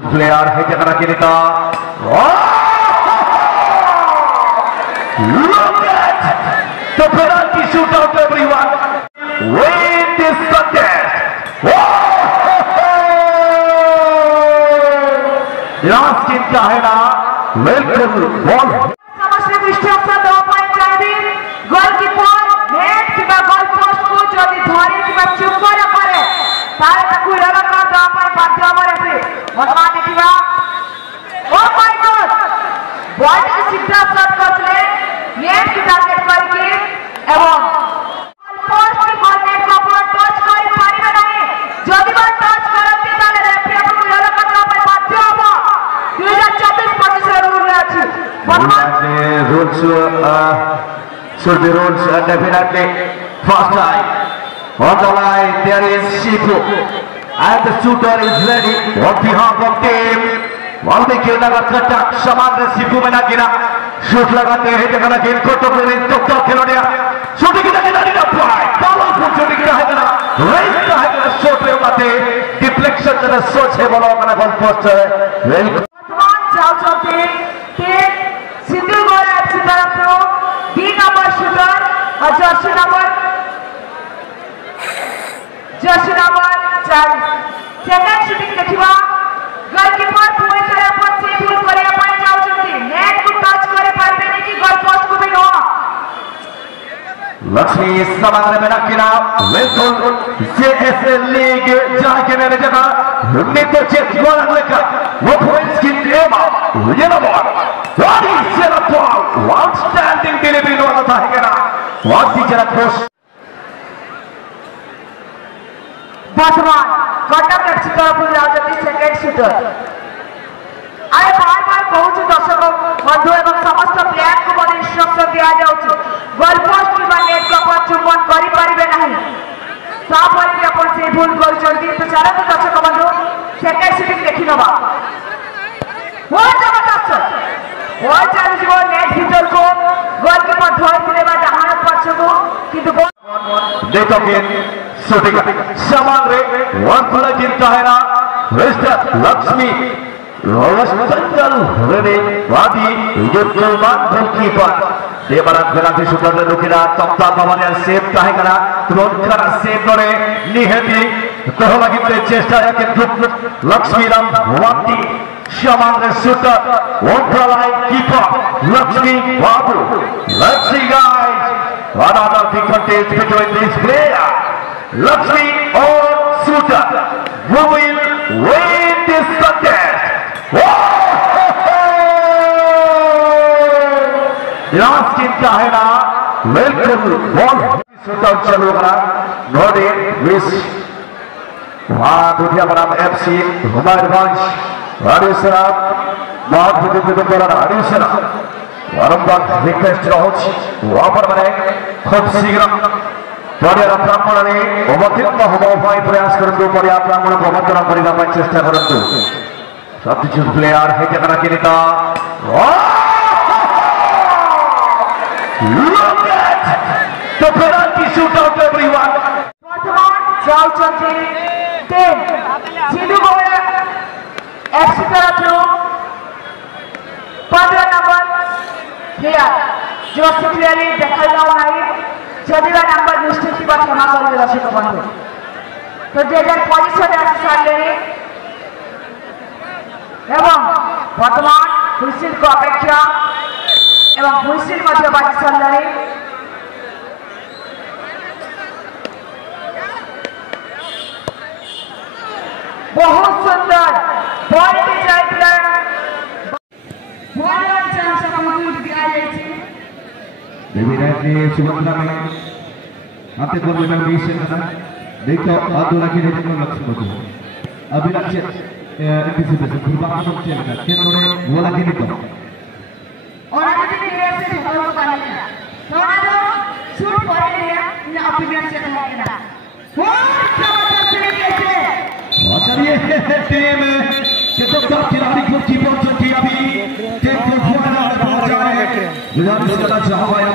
Player hit kena kita. Look at the penalty shootout, everyone. Win this contest. Last kita है ना, बिल्कुल ball. समझने दृष्टि अक्सर 2 पॉइंट चाहिए. गोलकीपर नेट किंवा गोल पोस्ट को যদি ধরে কিংবা চুপ করে পারে তাহলে তাকে ইয়েলো কার্ড দেওয়া ପାଇଁ বাধ্য ହେବ রেফারি. ବର୍ତ୍ତମାନ ଦେଖିବା. ଓ ମାଇ ଗଡ୍, ବଲ୍ କୁ ସିଧା ଶଟ୍ କରିଥିଲେ ନେଟ୍ କୁ ଟାର୍ଗେଟ କରିକି ଏବଂ पोस्ट की बॉल नेट को अपन टच କରି ପାରିବେ ନାହିଁ. ଯଦି ବଲ୍ ଟच କରନ୍ତି ତାହେଲେ ରେଫାରି ଆପଣଙ୍କୁ ଇয়েलो କାର୍ड ଦେବା ପାଇଁ ବାଧ୍ୟ ହେବ. 2024-25 रूल ଅଛି. Rules should be rules definitely. First time on the line there is Shifu and the shooter is ready on behalf of team. Ball देखिए लगा कटा समान से Shifu में ना गिरा. शूट लगाते हैं जगह गेंद को टोकरे टोकता खिलाड़िया शूटिंग की लगी नहीं पाए. बॉल को शूटिंग का है ना रेस का है ना शॉट रे उठाते डिफ्लेक्शन जरा सोच है बॉल का गोल पोस्ट है. जाऊँगी कि सिद्धू गोरा एफसी तरफ से बी नंबर शूटर और जर्सी नंबर 4 सेकंड शूटिंग देखिबा. गोलकीपर पूरी तरह पर से भूल करिया पाई जाउछंती. नेट को टच करे पारबे नहीं कि गोल पोस्ट को भी नो. लक्ष्मी समाधान में नकिना बिल्कुल जेएसए लीग जाके मेरे जगह नित्य चेक गोल लेकर वो पॉइंट्स की टीम येलो बॉल राडी yellow ball outstanding delivery no होता है क्या वासी जरा क्रॉस. वर्तमान कटक एफसी तरफ से जाउछंती सेकंड शूटर. आए बार-बार बहुत दर्शक बंधु एवं समस्त प्लेयर को बड़ी इंस्ट्रक्शन दिया जाउछि. गोल पोस्ट की नेट को अपन चुंबन करि परिबे नहीं. तापर भी अपन से भूल करछंती. तो चारो दर्शक बंधु सेकंड शूटिंग देखि नबा. वो जबरदस्त वो चालू जीव नेट भीतर को गोलकीपर धरथिले बा जहां पछको किंतु देखो कि शूटिंग समान रे वन प्ले गिरता है ना मिस्टर लक्ष्मी रोस्टंगल रेडी वादी युद्धमान गोलकीपर देवरा पेनाल्टी शूटर ने रुकिना तमता बाबाने सेव काहे करा तुरंत करा सेव करे निहेती तो लगिते चेष्टा है कि लक्ष्मी राम वादी समान रे shooter one line keeper Lakshmi Babu. Let's see guys another big contest between these players. Lakshmi or shooter who will win this contest. Last किंता है ना बिल्कुल बॉल शूटर चालू करा नोडी विश वहां दुनिया बना एफसी हुमायूंगंज हरिशरा बहुत विद्युत द्वारा हरिशरा बारंबार रिक्वेस्ट रहुछि वापर माने खूब शीघ्र परिया ब्राह्मण ने अवतीर्ण होबो भाई प्रयास करंतु परिया ब्राह्मण को अवतरण करिबा ପାଇଁ चेष्टा करंतु. सब्स्टिट्यूट प्लेयर है जगह किनिता. Look at the penalty shootout, everyone. वर्तमान जाउछंती टीम सिद्धू गोरा एफसी तरफ से 15 नंबर प्लेयर जो क्लियरली देखा जाओ नहीं जदिवा नंबर निश्चित की बात क्षमा कर दर्शक बंधु. तो 2025 आसी सारे एवं वर्तमान हुइसिल को अपेक्षा एवं हुइसिल मध्य बाजी सारे बहुत सुंदर बॉल की जाइला बॉल चांस हमको दिया जायछि. डेविडली सुमंता में आते को में मिशन करना देखो आदुला की रेटिंग में लक्ष्य को अभिलक्ष्य एंटीसिपेशन पूर्वानुमान चलता केनोरे गोला के निकल और आगे की रेस से फॉलो करना तो आदो शूट करे लिया इन ओपिनियन से लगेगा. बहुत जबरदस्त तरीके से चलिए टीम के तो खिलाड़ी को कीपर जो अभी टीम को फुटबॉल पहुंचा है गुजारिश करना चाहूंगा.